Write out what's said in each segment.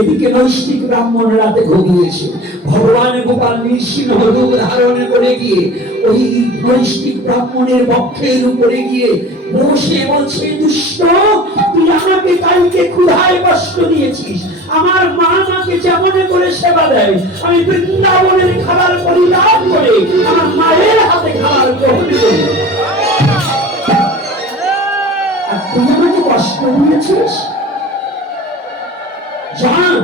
এদিকে নৈষ্ঠিক ব্রাহ্মণ রাতে ঘুমিয়েছে। ভগবান গোপাল নিঃসিংহ রূপ ধারণ করে গিয়ে ওই নৈষ্ঠিক ব্রাহ্মণের বক্ষের উপরে গিয়ে বসে বলছে, দুষ্ট, তুই আমাকে কালকে ক্ষুধায় কষ্ট দিয়েছিস। আমার মা আমাকে যেমন করে সেবা দেয়, আমি বৃন্দাবনের খাবার পরিলাভ করে আমার মায়ের হাতে খাবার গ্রহণ করি। তুই আমাকে কষ্ট দিয়েছিস জান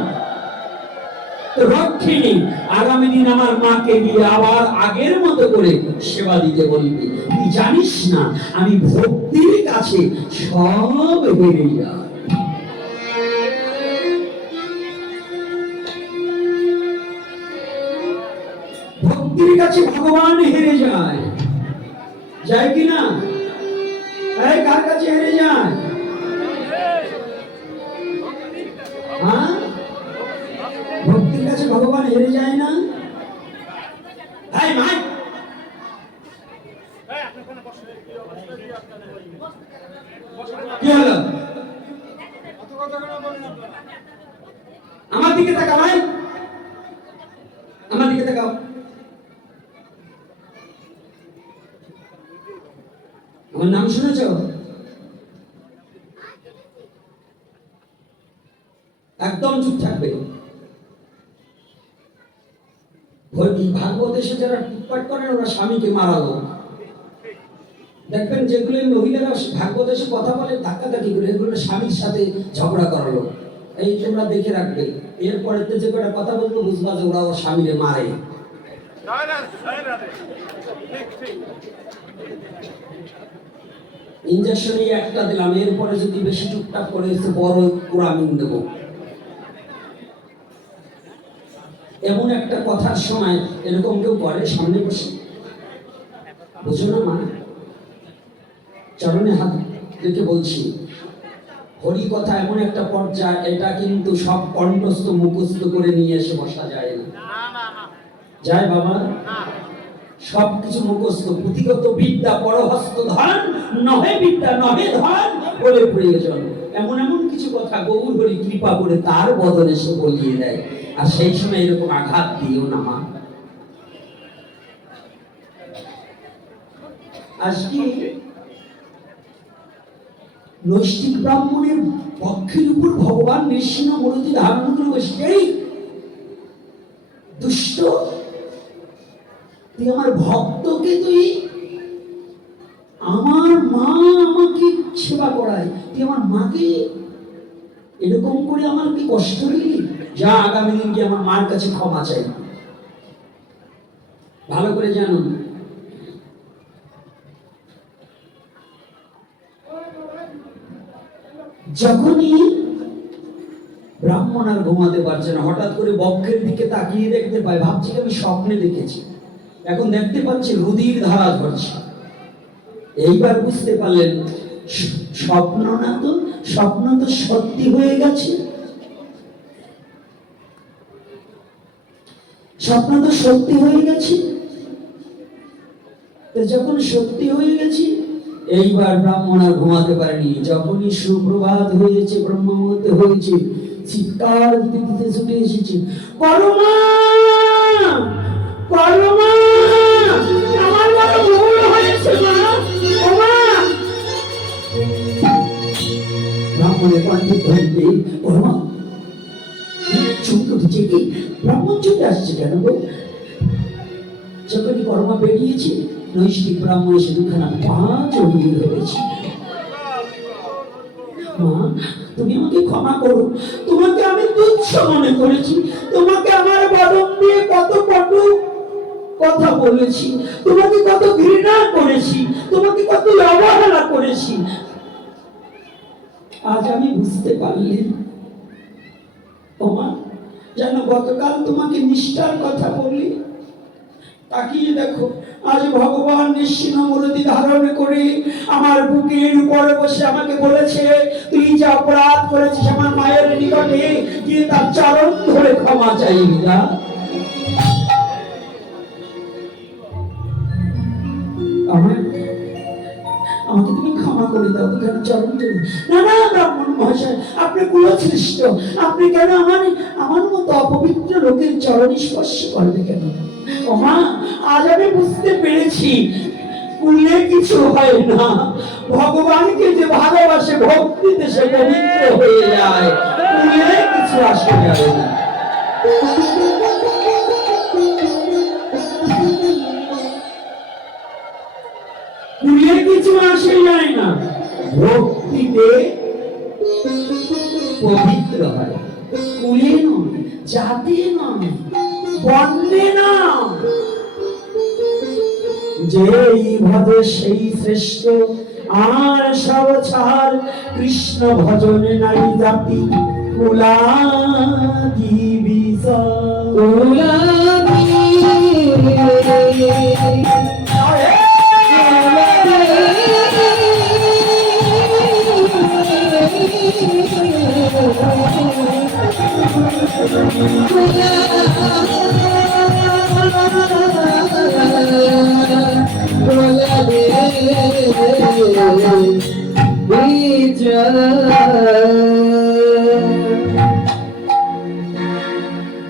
রক্ষিণী আগামী দিন আমার মাকে গিয়ে আবার আগের মতো করে সেবা দিতে বলবি। তুই জানিস না, আমি ভক্তির কাছে সব হেরে যাই। ভক্তির কাছে ভগবান হেরে যায়। যায় কি না? কার কাছে হেরে যায়? হ্যাঁ? ভক্তির কাছে ভগবান হেরে যায় এই মাই কি হলো? আমার দিকে তাকাও ভাই। আমার দিকে তাকাও। আমার নাম শুনেছ? একদম চুপ থাকবে। ভাগবত এসে যারা টুকপাট করেন, ওরা স্বামীকে দেখবেন যেগুলো মহিলারা ভাগবত এসে কথা বলে ধাক্কা ধাক্কি করে, এগুলো স্বামীর সাথে ঝগড়া করালো এই তোমরা দেখে রাখবে, এরপরে যে কটা কথা বলব, বুঝবা যে ওরা ওর স্বামীরে মারে ইঞ্জেকশন একটা দিলাম, এরপরে যদি বেশি টুকটাক করে বড় কোরামিন দেব। এমন একটা কথার সময় এরকম কেউ করে সামনে বসে। বুঝো না মা, চরণে হাত রেখে বলছি, হরি কথা এমন একটা পর্যায়ে, এটা কিন্তু সব কণ্ঠস্থ মুখস্থ করে নিয়ে এসে বসা যায় না। যায় বাবা, সব কিছু মুখস্থ, পুঁথিগত বিদ্যা, পরহস্ত ধন নহে বিদ্যা, নহে ধন বলে প্রয়োজন। এমন এমন কিছু কথা গৌর হরি কৃপা করে তার বদলে সে বলিয়ে দেয়। আর সেই সময় এরকম আঘাত দিও না, মা। আজকে নৈষ্ঠিক ব্রাহ্মণের পক্ষের উপর ভগবান নৃসিংহ মূর্তি ধারণ করে বসে দুষ্ট। তুই আমার ভক্তকে তুই আমার মা আমাকে সেবা করায়। তুই আমার মাকে এরকম করে আমার কি কষ্ট দিলি যা আগামী দিন কি আমার মার কাছে ক্ষমা চাই। ভালো করে জানুন। যখনই ব্রাহ্মণ আর ঘুমাতে পারছে না, হঠাৎ করে বক্ষের দিকে তাকিয়ে দেখতে পায়, ভাবছি আমি স্বপ্নে দেখেছি। এখন দেখতে পাচ্ছি রুদির ধারা ঝরছে এইবার বুঝতে পারলেন স্বপ্ন না তো, স্বপ্ন তো সত্যি হয়ে গেছে। স্বপ্ন তো সত্যি হয়ে গেছে। যখন সত্যি হয়ে গেছে, এইবার ব্রাহ্মণ আর ঘুমাতে পারেনি। যখনই সুপ্রভাত হয়েছে ব্রহ্মমত হয়েছে, চিৎকার দিতে ছুটে এসেছে করমা করমা আমার বড় ভুল হয়েছে ব্রাহ্মণের পণ্ডিত ধরতে করমা উঠেছে ব্রাহ্মণ আসছে কেন গো? যখনই কর্মা বেরিয়েছে নৈষ্ঠিক ব্রাহ্মণ এসে দুখানা পা জড়িয়ে ধরেছে। মা, তুমি আমাকে ক্ষমা করো। তোমাকে আমি তুচ্ছ মনে করেছি। তোমাকে আমার বদন দিয়ে কত কটু কথা বলেছি। তোমাকে কত ঘৃণা করেছি। তোমাকে কত অবহেলা করেছি। আজ আমি বুঝতে পারলাম তোমার যেন গতকাল তোমাকে নিষ্ঠার কথা বলি। তাকিয়ে দেখো, আজ ভগবান নিঃসিংহ মূর্তি ধারণ করে আমার বুকের উপরে বসে আমাকে বলেছে, তুই যে অপরাধ করেছিস আমার মায়ের নিকটে, গিয়ে তার চরণ ধরে ক্ষমা চাইবি না। আমাকে তুমি ক্ষমা করে দাও, তুমি চরণ না না, ব্রাহ্মণ মহাশয়, আপনি কুলশ্রেষ্ঠ। আপনি কেন আমার আমার মতো অপবিত্র লোকের চরণ স্পর্শ করবে কেন? ওমা আজ আমি বুঝতে পেরেছি। কুলে কিছু হয় না। ভগবানকে যে ভালোবাসে, ভক্তিতে সে পবিত্র হয়ে যায়। কুলে কিছু আসে যাবে না কিছু আসে যায় না। ভক্তিতে পবিত্র হয়। কুলে নয়, জাতি নয় নয় যেই ভজে সেই শ্রেষ্ঠ, আর সব ছাড় কৃষ্ণ ভজনে নারী জাতি। কুলাদি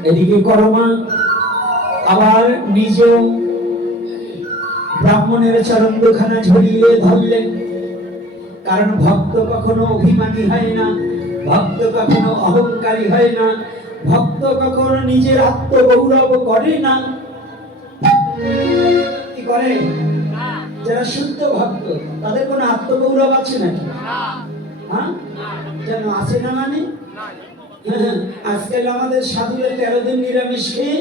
এদিকে করমা আবার নিজেও ব্রাহ্মণের চরণ দুখানা ঝরিয়ে ধরলেন কারণ ভক্ত কখনো অভিমানী হয় না, ভক্ত কখনো অহংকারী হয় না। ভক্ত কখনো নিজের আত্মগৌরব করে না? কি করে? যারা শুদ্ধ ভক্ত তাদের কোনো আত্মগৌরব আছে নাকি? হ্যাঁ? যেন আছে না মানে? হ্যাঁ, আজকাল আমাদের সাধুরা তেরো দিন নিরামিষ খেয়ে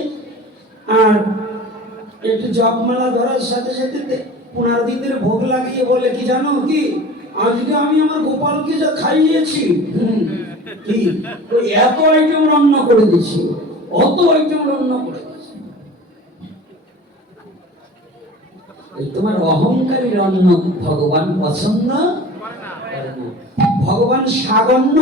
আর একটু জপমালা ধরার সাথে সাথে পনেরো দিন ধরে ভোগ লাগিয়ে বলে কি জানো কি? আজকে আমি আমার গোপালকে যা খাইয়েছি। হুম, কি? ওই এত আইটেম রান্না করে অত আইটেম রান্না করে তোমার অহংকারী রান্না ভগবান পছন্দ? ভগবান সাগন্য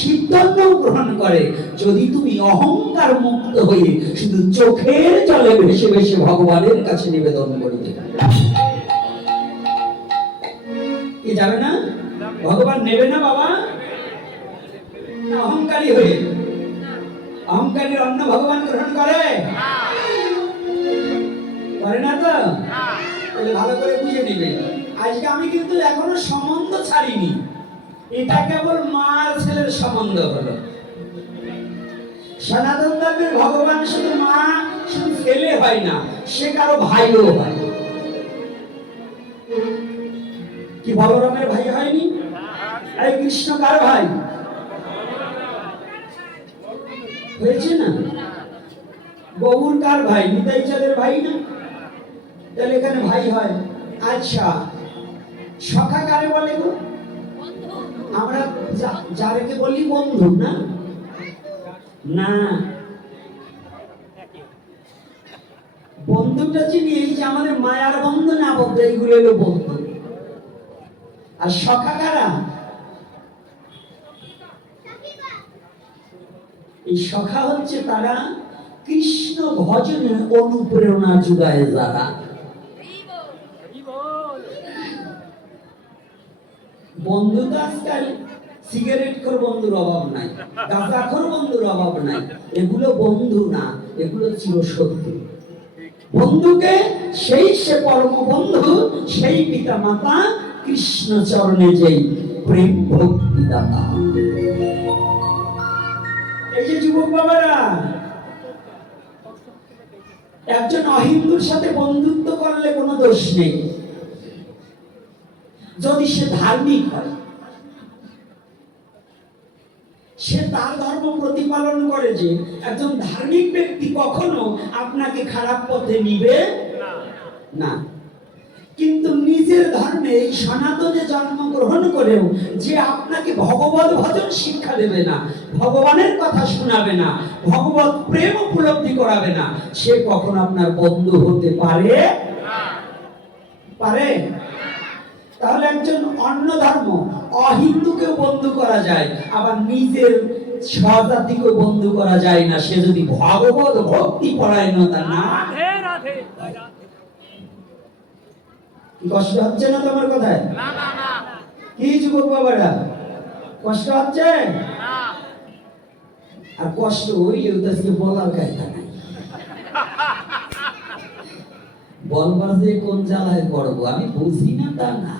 সিদ্ধান্ত গ্রহণ করে। যদি তুমি অহংকার মুক্ত হয়ে শুধু চোখের জলে ভেসে ভেসে ভগবানের কাছে নিবেদন করিতে কি যাবে না? ভগবান নেবে না বাবা? অহংকারী হয়ে অহংকারী অন্ন ভগবান গ্রহণ করে? করে না তো? ভালো করে বুঝে নিবে। আজকে আমি কিন্তু এখনও সম্বন্ধ ছাড়িনি। এটা কেবল মা আর ছেলের সম্বন্ধ হলো। সনাতন ধর্মের ভগবান শুধু মা, শুধু ছেলে হয় না, সে কারও ভাইও হয়। কি বলরামের ভাই হয়নি? কৃষ্ণ কার ভাই? হয়েছে না? গৌর কার ভাই? নিতাই চাঁদের ভাই না? তাহলে এখানে ভাই হয়। আচ্ছা সখা কারে বলে গো? আমরা যা- যাদেরকে বলি বন্ধু, না? না। বন্ধুটা চিনি, এই যে আমাদের মায়ার বন্ধন আবদ্ধ, এইগুলো হলো বন্ধু। আর সখা কারা? এই সখা হচ্ছে তারা কৃষ্ণ ভজনে অনুপ্রেরণা যোগায় যারা। বন্ধু আজকাল সিগারেট খোর বন্ধুর অভাব নাই গাঁজাখোর বন্ধুর অভাব নাই, এগুলো বন্ধু না, এগুলো চিরশত্রু বন্ধুকে সেই সে পরম বন্ধু, সেই পিতা মাতা কৃষ্ণ চরণে যেই প্রেম ভক্তি দাতা একজন অহিন্দুর সাথে বন্ধুত্ব করলে কোনো দোষ নেই। যদি সে ধার্মিক হয়, সে তার ধর্ম প্রতিপালন করে যে একজন ধার্মিক ব্যক্তি কখনো আপনাকে খারাপ পথে নিবে? না। কিন্তু নিজের ধর্মে এই সনাতনে জন্মগ্রহণ করেও যে আপনাকে ভগবত ভজন শিক্ষা দেবে না, ভগবানের কথা শোনাবে না, ভগবত প্রেম উপলব্ধি করাবে না, সে কখন আপনার বন্ধু হতে পারে? পারে? তাহলে একজন অন্য ধর্ম, অহিন্দুকেও বন্ধু করা যায়, আবার নিজের স্বজাতিকেও বন্ধু করা যায় না, সে যদি ভগবত ভক্তি পরায়ণতা না কষ্ট হচ্ছে না তোমার কথায়? কি যুবক বাবারা? কষ্ট হচ্ছে? আর কষ্ট হইলেও তো আজকে বলার কায়দা নাই। বলবার যে কোন জ্বালায় করব আমি বুঝি না তা না।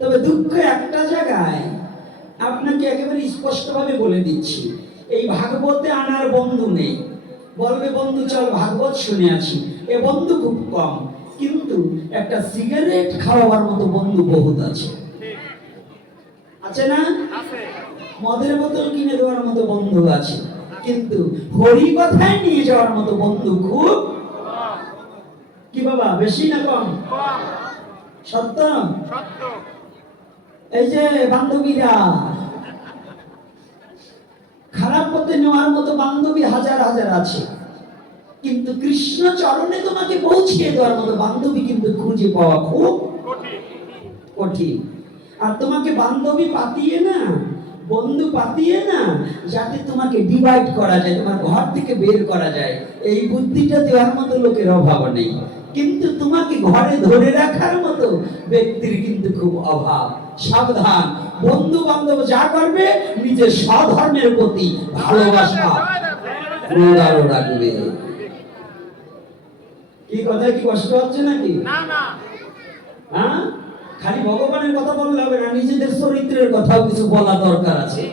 তবে দুঃখ একটা জায়গায় আপনাকে একেবারে স্পষ্টভাবে বলে দিচ্ছি এই ভাগবতে আনার বন্ধু নেই। বলবে বন্ধু চল ভাগবত শুনে আছি এ বন্ধু খুব কম। কিন্তু একটা সিগারেট খাওয়াবার মতো বন্ধু বহুত আছে। আছে না? মদের বোতল কিনে দেওয়ার মতো বন্ধু আছে। কিন্তু হরি কথায় নিয়ে যাওয়ার মতো বন্ধু খুব কি বাবা বেশি না কম? সত্য। এই যে বান্ধবীরা খারাপ পথে নেওয়ার মতো বান্ধবী হাজার হাজার আছে। কিন্তু কৃষ্ণ চরণে তোমাকে পৌঁছিয়ে দেওয়ার মতো বান্ধবী কিন্তু খুঁজে পাওয়া খুব কঠিন। আর তোমাকে বান্ধবী পাতিয়ে না বন্ধু পাতিয়ে না যাতে তোমাকে ডিভাইড করা যায় তোমার ঘর থেকে বের করা যায় এই বুদ্ধিটা দেওয়ার মতো লোকের অভাব নেই। কিন্তু তোমাকে ঘরে ধরে রাখার মতো ব্যক্তির কিন্তু খুব অভাব। সাবধান বন্ধু বান্ধব যা করবে নিজের স্বধর্মের প্রতি ভালোবাসা। রাখবে কি কথায় কি কষ্ট হচ্ছে নাকি? হ্যাঁ? খালি ভগবানের কথা বললে হবে না নিজেদের চরিত্রের কথাও কিছু বলা দরকার আছে।